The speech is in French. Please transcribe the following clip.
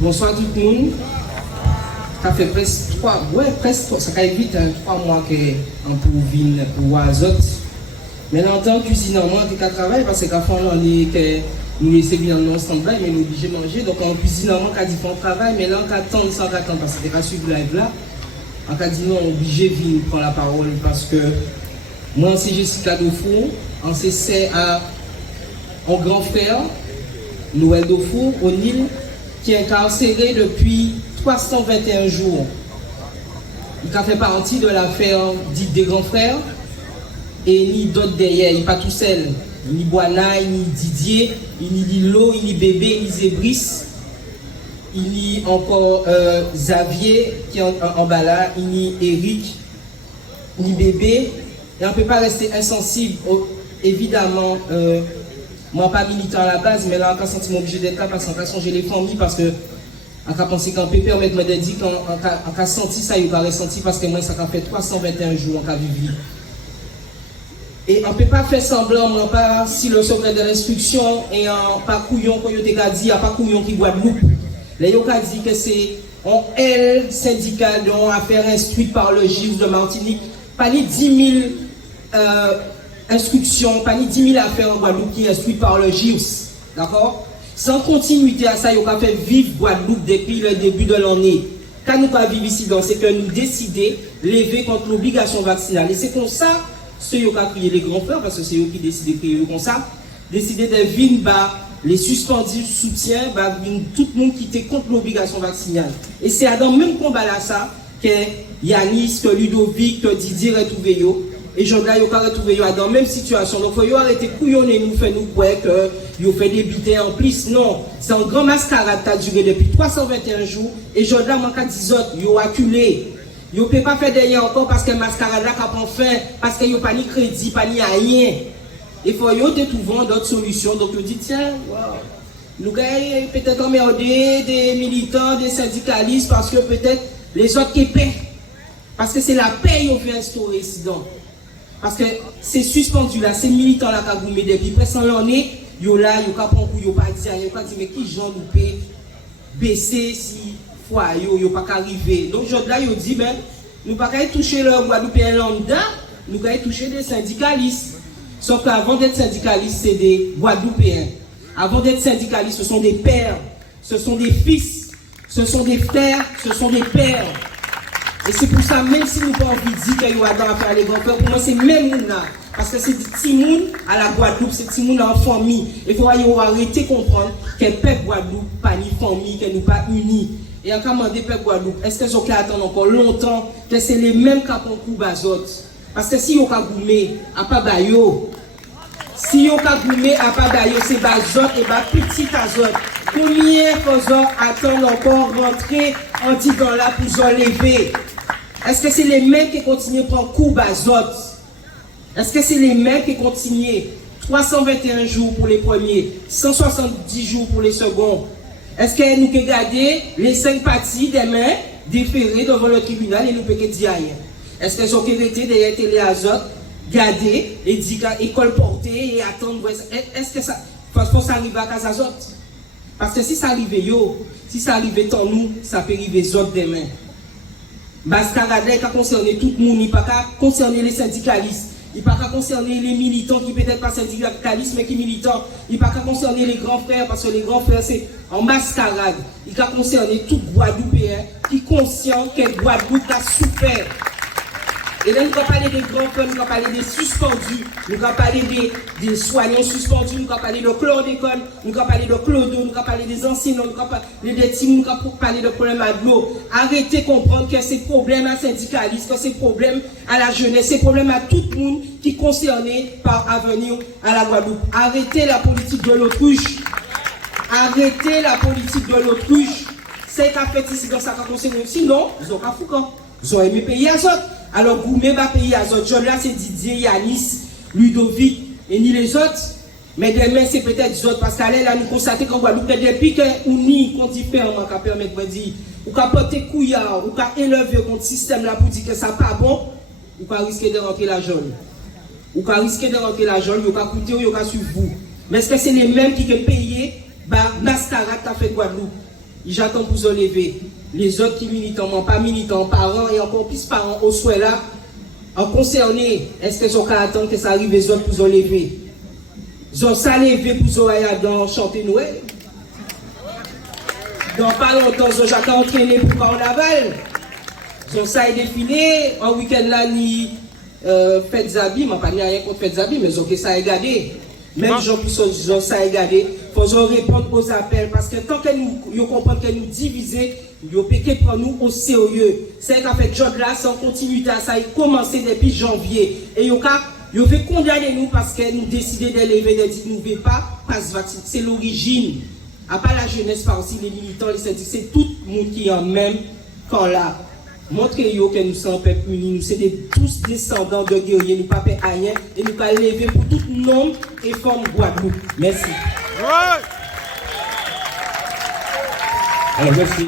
Bonsoir tout le monde. Ça fait presque 3 mois qu'on peut venir pour Azot. Mais en tant que cuisinier, moi, je travaille parce qu'à fond, on est que nous laissons bien ensemble, mais nous obligés de manger. Donc en cuisinant, on a dit qu'on travaille, mais là, on attend sans attendre parce que c'est suivre live là. On a dit non, on est obligé de venir prendre la parole parce que moi, c'est Jessica Dofour, on s'essaie à mon grand frère, Noël Dofour, au Nil, qui est incarcéré depuis 321 jours. Il a fait partie de l'affaire dite des grands frères et ni d'autres derrière. Il n'est pas tout seul. Ni Boana, ni Didier, ni Lilo, ni Bébé, ni Zébris. Il y a encore Xavier qui est en bas là, ni Eric, ni Bébé. Et on ne peut pas rester insensible. Évidemment, moi pas militant à la base, mais là on a senti obligé d'être là parce qu'on a changé les familles parce que on a pensé qu'on peut permettre de dire qu'on a senti ça, il a ressenti parce que moi ça a fait 321 jours qu'on a vécu. Et on ne peut pas faire semblant, moi pas si le secret de l'instruction et un pas couillon qu'on a dit, pas couillon qui Guadeloupe. Là on a dit que c'est un L syndical d'une affaire instruite par le juge de Martinique, pas ni 10 000 instructions, pas ni 10 000 affaires en Guadeloupe qui est instruite par le GIUS. D'accord? Sans continuité à ça, il a fait vivre Guadeloupe depuis le début de l'année. Quand nous pas vivre ici, c'est que nous décidons de lever contre l'obligation vaccinale. Et c'est comme ça, ceux qui ont crié les grands frères, parce que c'est eux qui décident de crier comme ça, décider de venir les suspendus soutiens, tout le monde qui était contre l'obligation vaccinale. Et c'est dans le même combat là, ça, que Yanis, que Ludovic, que Didier retrouvé. Et Jean-Là, ils ont retrouvé dans la même situation. Donc, il faut arrêter de couillonner, nous faire nous croire que ils ont fait des bidets en plus. Non, c'est un grand mascarade qui a duré depuis 321 jours. Et Jean-Là, moi, quand ils ont acculé. Ils ne peuvent pas faire derrière encore parce que le mascarade là n'a pas fait, parce qu'ils n'ont pas ni crédit, pas ni rien. Il faut trouver d'autres solutions. Donc, ils disent, tiens, wow, nous allons peut-être emmerder des militants, des syndicalistes, parce que peut-être les autres qui paient. Parce que c'est la paix qu'ils ont fait instaurer ici. Donc. Parce que c'est suspendu là, ces militants là qui ont goumé depuis presque l'année, ils sont là, ils n'ont pas dit, ils n'ont pas dit, mais qui j'en nous peut baisser si fois, ils n'ont pas arrivé. Donc aujourd'hui là, ils ont dit, ben, nous ne pouvons pas toucher le Guadeloupéen lambda, nous pouvons toucher des syndicalistes. Sauf qu'avant d'être syndicalistes, c'est des Guadeloupéens. Avant d'être syndicalistes, ce sont des pères, ce sont des fils, ce sont des frères, ce sont des pères. Et c'est pour ça, même si nous n'avons pas envie de dire qu'il y a dans faire les grands frères, pour moi c'est même là. Parce que c'est des Timoun à la Guadeloupe, c'est Timoun en famille. Il faut arrêter de comprendre que le peuple Guadeloupe pas ni famille, que nous pas unis. Et en commandé peuple Guadeloupe, est-ce qu'ils ont attendre encore longtemps que c'est les mêmes qui ont coup bazot? Parce que si ils ont goumé à pas bayo, si ils ont goumé à pas bayo, c'est bazot et petit azot. Combien faisons attendre encore rentrer en disant là pour s'enlever? Est-ce que c'est les mêmes qui continuent à prendre coup bazot? Est-ce que c'est les mêmes qui continuent 321 jours pour les premiers, 170 jours pour les seconds? Est-ce que nous pouvons garder les 5 parties des mains déférées devant le tribunal et nous pouvons dire rien? Est-ce que sont arrêtés derrière Télé Azot, garder et dire école portée et attendre? Est-ce que ça faut arriver à Casazot? Parce que si ça arrive si ça arrive en nous, ça peut arriver les autres demain. Mascarade qui a concerné tout le monde, il ne pas concerner les syndicalistes, il ne pas concerner les militants qui peut-être pas syndicalistes mais qui militants, il ne pas concerner les grands frères parce que les grands frères c'est en mascarade. Il a concerné tout Guadeloupéen qui est conscient que Guadeloupe a souffert. Et là, nous allons parler des grands frères, nous allons parler des suspendus, nous allons parler des soignants suspendus, nous allons parler de chlordécone, nous allons parler de clodo, nous allons parler des enseignants, nous allons parler des timons, nous allons parler de problèmes à l'eau. Arrêtez de comprendre que c'est problème à syndicalistes, que c'est problème à la jeunesse, c'est problème à tout le monde qui est concerné par avenir à la Guadeloupe. Arrêtez la politique de l'autruche. Arrêtez la politique de l'autruche. C'est qu'à fait ici dans ça qu'a concerné. Sinon, ils ont pas foutu. Ils ont aimé payer à autres. Alors, Goumé va payer à autres. Là, c'est Didier, Yanis, Ludovic et ni les autres. Mais demain, c'est peut-être les autres. Parce qu'à là, nous constatons qu'en Guadeloupe, depuis qu'on n'y qu'on différemment, qu'on permet de dire, ou qu'on porte couillard, ou qu'on élève contre le système là pour dire que ça n'est pas bon, ou qu'on risque de rentrer la jaune. Ou qu'on risque de rentrer la jaune, ou qu'on coûte, ou qu'on suivre vous. Mais est-ce que c'est les mêmes qui peuvent payer, mascarade qu'a fait Guadeloupe? j'attends pour vous lever. Les autres qui militants, pas militants, parents et encore plus parents au souhait là, en concerné, est-ce que vous attendre que ça arrive les autres pour vous lever? Ils ont ça levé pour vous aller dans chanter Noël. Dans pas longtemps, j'attends entraîner pour carnaval. Ils ont ça défini, en week-end là, ni fête Zabi, je ne pas rien contre fête Zabi, mais ils ont ça regardé. Même les gens qui ont ça regardé, il faut répondre aux appels parce que tant que nous comprenons que nous diviser, nous pouvons prendre nous au sérieux. C'est qu'en fait, job là, sans continuité, ça a commencé depuis janvier. Et vous pouvez condamner nous parce que nous décidons d'élever des dit nous ne voulons pas passe vaccin. C'est l'origine. À part la jeunesse, pas aussi les militants, les syndicats, c'est tout le monde qui est en même camp là. Montrez-vous que nous sommes un peuple uni, nous sommes tous descendants de guerriers, nous ne pouvons pas rien et nous pouvons lever pour tout nom et forme Guadeloupe. Merci. Alors, merci.